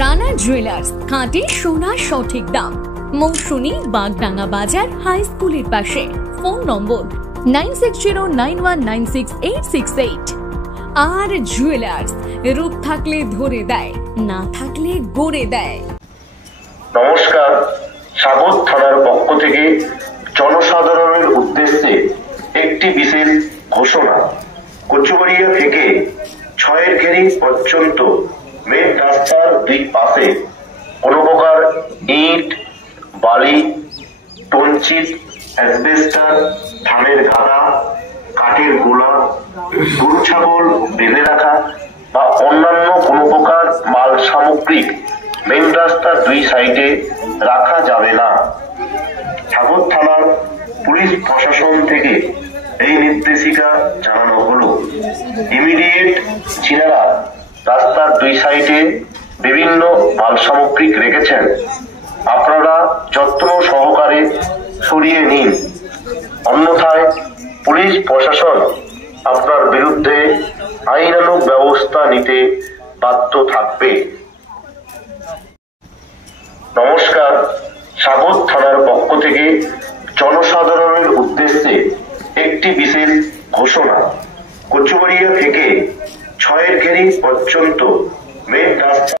Rana jewellers, খাঁটি সোনার সঠিক দাম। মৌসুমী, বাগডাঙ্গা বাজার, হাই স্কুলের পাশে। ফোন নম্বর 9609196868। আর জুয়েলার্স, রূপ থাকলে ধরে দেয়, না থাকলে গড়ে দেয়। নমস্কার, স্বাগত থানার পক্ষ থেকে জনসাধারণের উদ্দেশ্যে একটি বিশেষ ঘোষণা। কচুবাড়িয়া থেকে ছয়ের ঘেরি পর্যন্ত মেন রাস্তার দুই পাশে কোনো প্রকার ইট, বালি, টনচিট, অ্যাসবেস্টার, ধানের গাদা, কাঠের গোলা, গরু ছাগল বেঁধে রাখা বা অন্যান্য কোনো প্রকার মাল সামগ্রিক মেন রাস্তার দুই সাইডে রাখা যাবে না। সাগর থানার পুলিশ প্রশাসন থেকে এই নির্দেশিকা জানানো হলো। ইমিডিয়েট যিনারা রাস্তার দুই সাইডে বিভিন্ন মাল সামগ্রিক রেখেছেন, আপনারা যত্ন সহকারে সরিয়ে নিন, অন্যথায় পুলিশ প্রশাসন আপনার বিরুদ্ধে আইনানুগ ব্যবস্থা নিতে বাধ্য থাকবে। নমস্কার, সাগর থানার পক্ষ থেকে জনসাধারণের উদ্দেশ্যে একটি বিশেষ ঘোষণা। কচুবাড়িয়া থেকে ছয়ের ঘেরি পর্যন্ত মেন রাস্তা